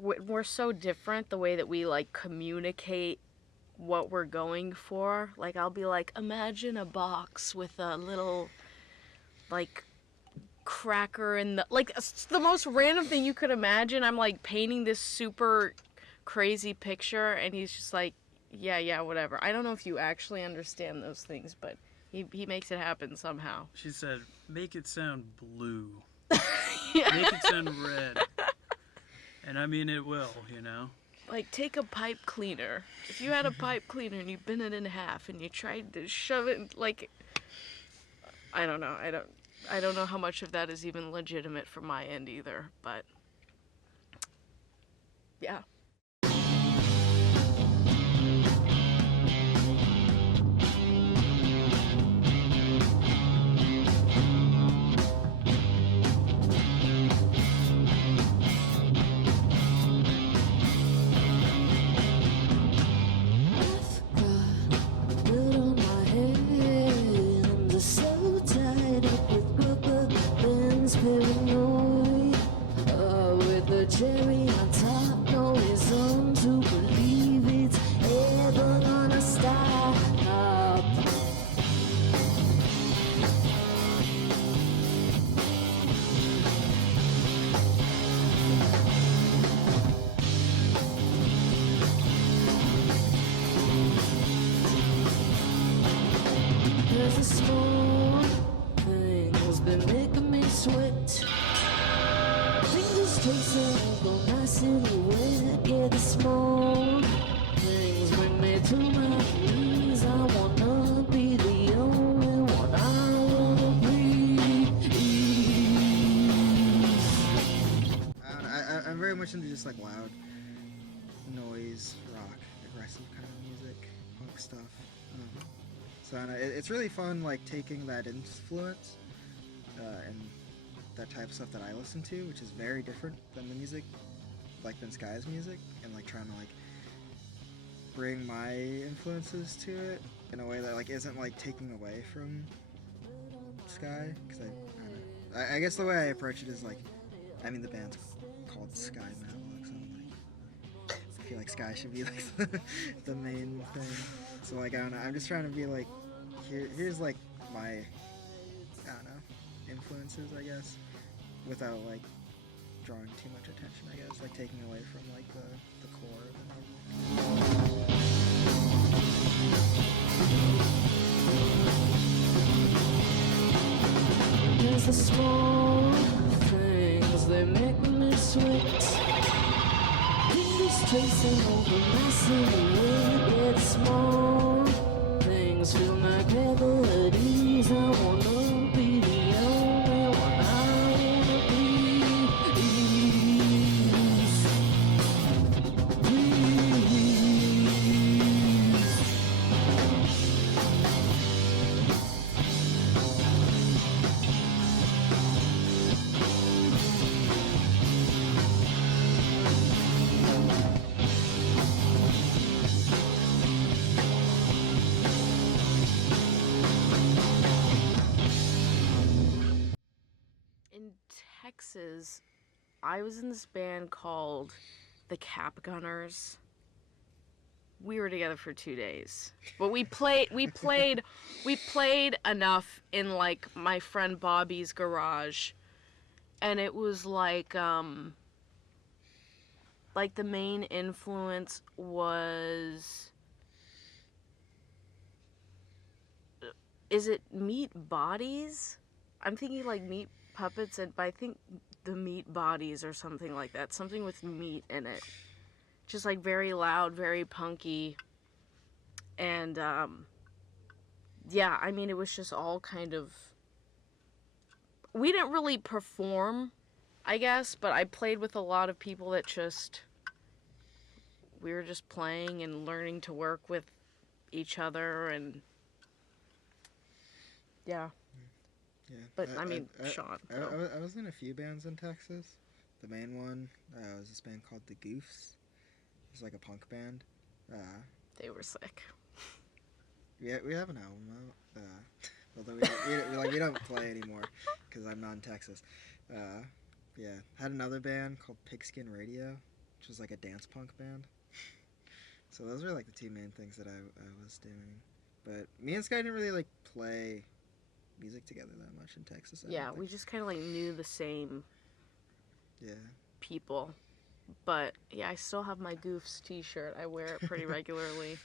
we're so different the way that we like communicate what we're going for. Like I'll be like, imagine a box with a little like cracker in the like it's the most random thing you could imagine. I'm like painting this super crazy picture and he's just like, yeah, whatever. I don't know if you actually understand those things, but he makes it happen somehow. She said, make it sound blue. Yeah. Make it sound red. And I mean it will, you know? Like, take a pipe cleaner. If you had a pipe cleaner and you bent it in half and you tried to shove it, like, I don't know. I don't know how much of that is even legitimate from my end either, but yeah. Cherry on top, no reason to believe it's ever gonna stop. There's a small thing that's been making me sweat. Tracing over my silhouette, yeah, the small things bring me to my knees. I wanna be the only one I wanna breathe. I'm very much into just like loud noise, rock, aggressive kind of music, punk stuff. So it's really fun like taking that influence and that type of stuff that I listen to, which is very different than the music, like than SKYE's music, and like trying to like bring my influences to it in a way that like isn't like taking away from SKYE, because I guess the way I approach it is like, I mean the band's called SKYE MATLOCK, so I'm like, I feel like SKYE should be like the main thing. So like I don't know, I'm just trying to be like, here's like my, I don't know, influences, I guess, without like drawing too much attention, I guess, like taking away from like the core of the music. There's the small things that make me sweat. Fingers tracing over my silhouette, yeah, the small things feel like melodies. I wanna be the only one I wanna be. In Texas, I was in this band called the Cap Gunners. We were together for 2 days, but we played enough in like my friend Bobby's garage, and it was like the main influence was, is it Meat Bodies? I'm thinking like Meat Puppets, but I think the Meat Bodies or something like that. Something with meat in it. Just like very loud, very punky. And yeah, I mean, it was just all kind of... We didn't really perform, I guess, but I played with a lot of people that just... We were just playing and learning to work with each other, and... Yeah. Yeah. But, I mean, Sean. I was in a few bands in Texas. The main one was this band called The Goofs. It's like a punk band. They were sick. We have an album out. Although we don't play anymore because I'm not in Texas. Yeah. Had another band called Pigskin Radio. which was like a dance punk band. So those were like the two main things that I was doing. But me and Sky didn't really like play music together that much in Texas. I Yeah, don't we think. just kind of like knew the same Yeah. people. But yeah, I still have my Goofs t-shirt. I wear it pretty regularly.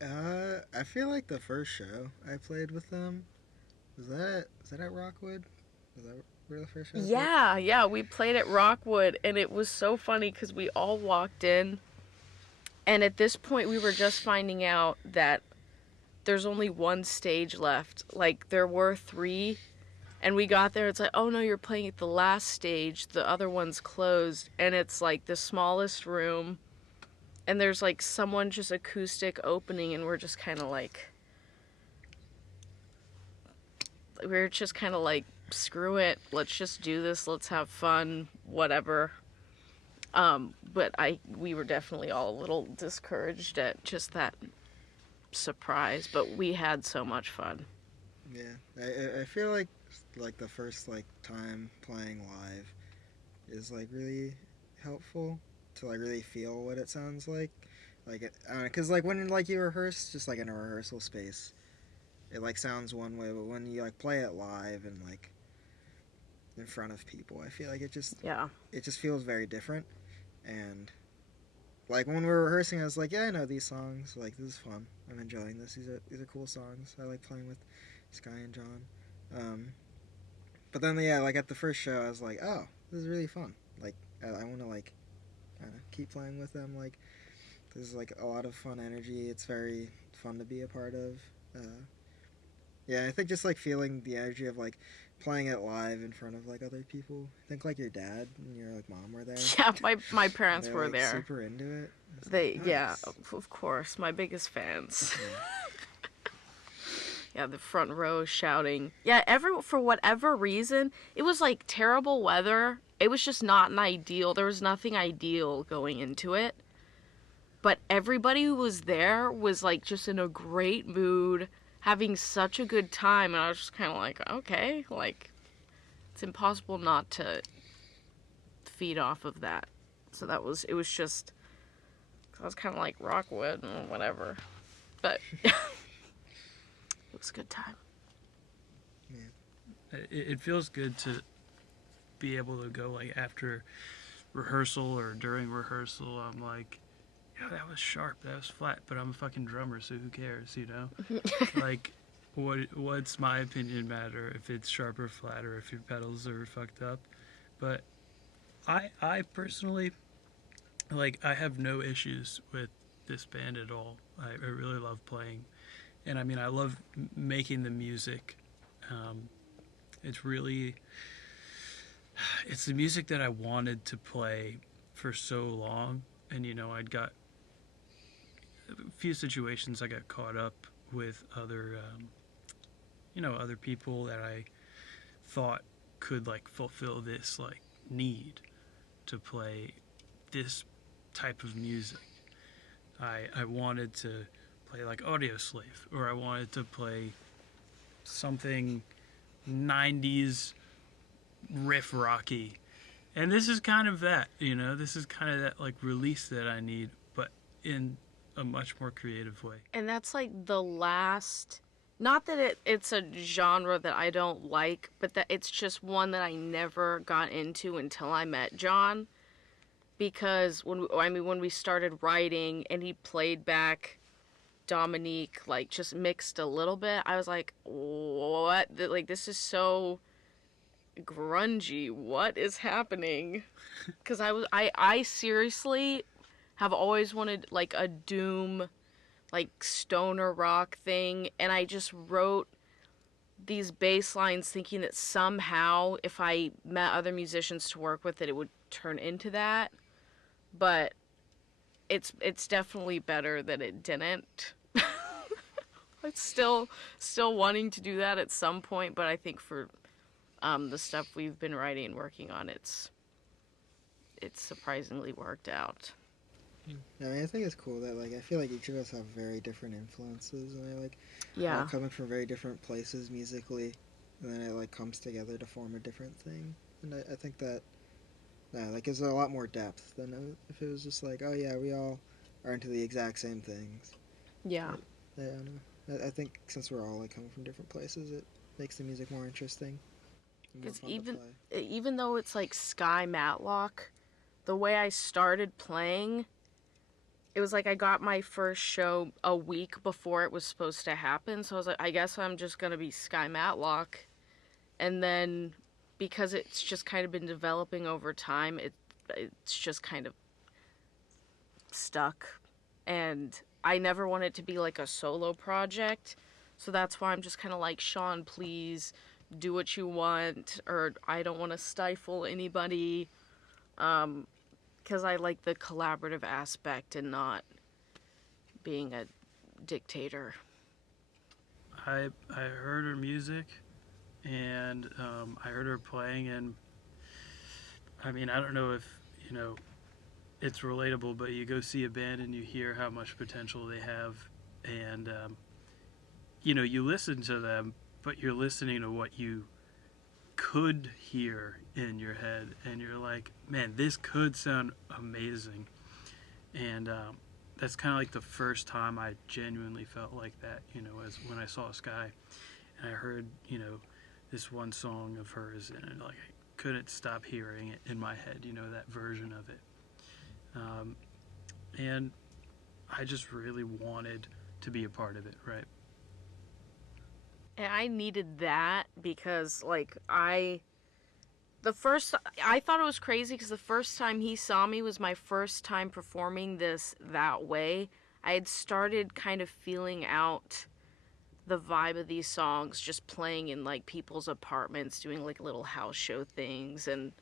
Nice. I feel like the first show I played with them was that at Rockwood? Was that where the first show? Yeah, we played at Rockwood, and it was so funny because we all walked in, and at this point we were just finding out that there's only one stage left. Like, there were 3, and we got there, it's like, oh no, you're playing at the last stage, the other one's closed, and it's like the smallest room, and there's like someone just acoustic opening, and we're just kind of like, screw it, let's just do this, let's have fun, whatever. But we were definitely all a little discouraged at just that surprise, but we had so much fun. Yeah, I feel like the first like time playing live is like really helpful to like really feel what it sounds like because like when like you rehearse just like in a rehearsal space, it like sounds one way, but when you like play it live and like in front of people, I feel like it just feels very different. And like when we were rehearsing, I was like, yeah, I know these songs, like this is fun, I'm enjoying this, these are cool songs, I like playing with Sky and John. But then yeah, like at the first show I was like, oh, this is really fun, like I want to like kind of keep playing with them, like there's like a lot of fun energy, it's very fun to be a part of. Yeah, I think just like feeling the energy of like playing it live in front of like other people. I think like your dad and your like mom were there. Yeah, my parents They're were like there. super into it. They Like, yeah, nice. of course, my biggest fans. Yeah. Yeah, the front row shouting. Yeah, for whatever reason, it was like terrible weather. It was just not an ideal. There was nothing ideal going into it. But everybody who was there was like just in a great mood, having such a good time, and I was just kind of like, okay, like it's impossible not to feed off of that. So it was just, I was kind of like Rockwood and whatever, but it was a good time. It feels good to be able to go like after rehearsal or during rehearsal. I'm like, yeah, that was sharp, that was flat, but I'm a fucking drummer, so who cares, you know? Like, what's my opinion matter if it's sharp or flat or if your pedals are fucked up? But I personally, like, I have no issues with this band at all. I really love playing, and I mean, I love making the music. It's the music that I wanted to play for so long, and you know, I'd got a few situations I got caught up with other other people that I thought could like fulfill this like need to play this type of music. I wanted to play like Audio Slave, or I wanted to play something 90s riff rocky, and this is kind of that, you know, this is kind of that like release that I need, but in a much more creative way. And that's like the last, not that it's a genre that I don't like, but that it's just one that I never got into until I met John. Because when we started writing and he played back Dominique, like just mixed a little bit, I was like, what? Like, this is so grungy. What is happening? Because I seriously have always wanted like a doom, like stoner rock thing, and I just wrote these bass lines thinking that somehow if I met other musicians to work with it would turn into that. But it's definitely better that it didn't. It's still wanting to do that at some point, but I think for the stuff we've been writing and working on, it's surprisingly worked out. I mean, I think it's cool that like I feel like each of us have very different influences, and they're like Yeah. all coming from very different places musically, and then it like comes together to form a different thing. And I think that like is there a lot more depth than if it was just like, oh yeah, we all are into the exact same things. Yeah. I don't know. I think since we're all like coming from different places, it makes the music more interesting. And more Because fun to play. even though it's like SKYE Matlock, the way I started playing, it was like I got my first show a week before it was supposed to happen. So I was like, I guess I'm just gonna be SKYE Matlock, and then because it's just kind of been developing over time, it's just kind of stuck, and I never want it to be like a solo project. So that's why I'm just kind of like, Sean, please do what you want, or I don't want to stifle anybody, because I like the collaborative aspect and not being a dictator. I heard her music, and I heard her playing, and I mean, I don't know if it's relatable, but you go see a band and you hear how much potential they have, and you listen to them, but you're listening to what you could hear in your head, and you're like, man, this could sound amazing. And that's kind of like the first time I genuinely felt like that, as when I saw SKYE, and I heard, this one song of hers, and like I couldn't stop hearing it in my head, that version of it. And I just really wanted to be a part of it, right? And I needed that because, like, I thought it was crazy because the first time he saw me was my first time performing this that way. I had started kind of feeling out the vibe of these songs, just playing in, like, people's apartments, doing, like, little house show things, and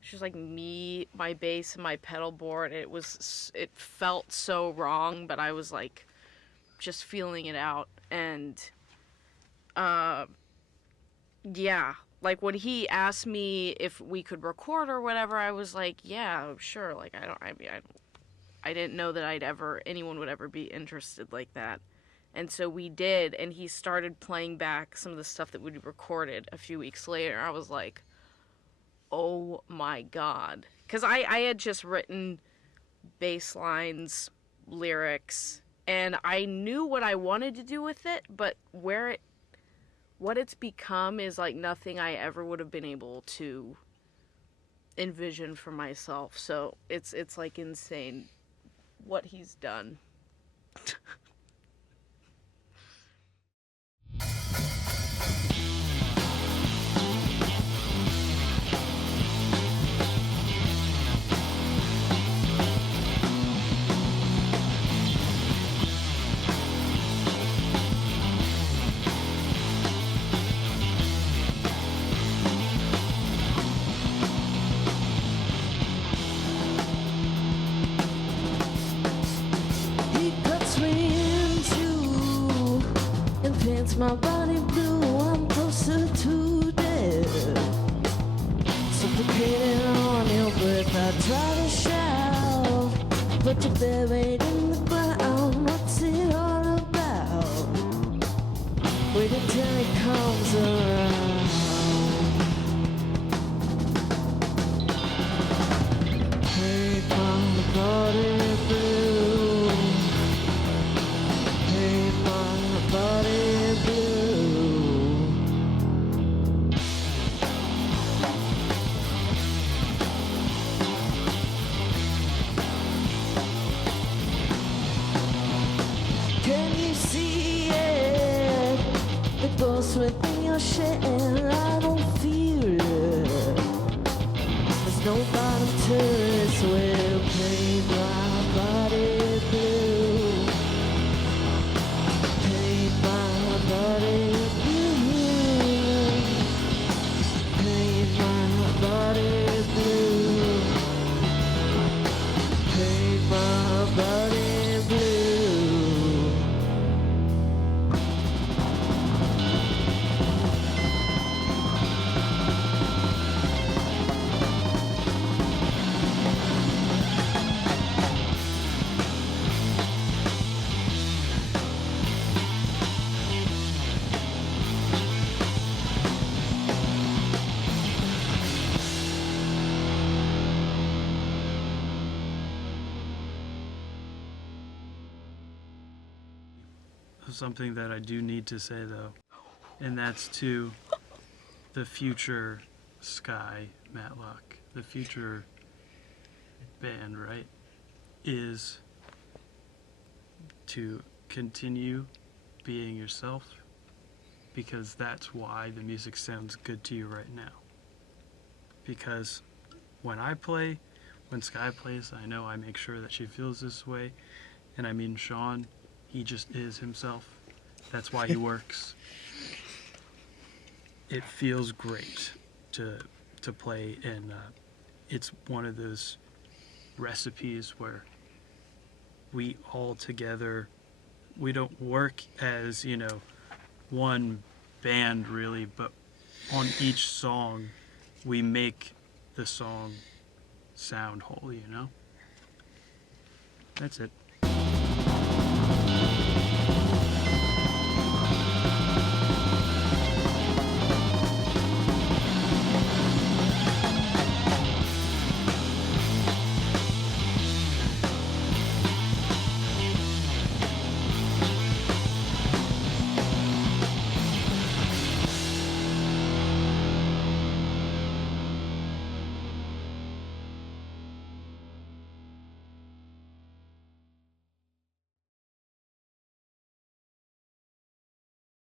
it's just, like, me, my bass, and my pedal board. It felt so wrong, but I was, like, just feeling it out, and yeah, like when he asked me if we could record or whatever, I was like, yeah, sure. Like I didn't know that anyone would ever be interested like that. And so we did, and he started playing back some of the stuff that we recorded a few weeks later. I was like, oh my God. Because I had just written bass lines, lyrics, and I knew what I wanted to do with it, but what it's become is like nothing I ever would have been able to envision for myself. So it's like insane what he's done. He cuts me in two and paints my body blue. I'm closer to death, suffocating on your breath. I try to shout, but you're buried in the ground. What's it all about? Waiting till it comes around. Paint my body blue. Paint my body blue. Can you see it? The ghost within your shit, and I don't feel it. There's no bottom to this. Will paint my body blue. Paint my body blue. Paint my body blue. Paint my body blue. something that I do need to say though, and that's to the future SKYE Matlock, the future band, right, is to continue being yourself, because that's why the music sounds good to you right now. Because when I play, when SKYE plays, I know I make sure that she feels this way. And I mean, Sean, he just is himself. That's why he works. It feels great to play, and it's one of those recipes where we all together, we don't work as, you know, one band really, but on each song we make the song sound whole, you know? That's it.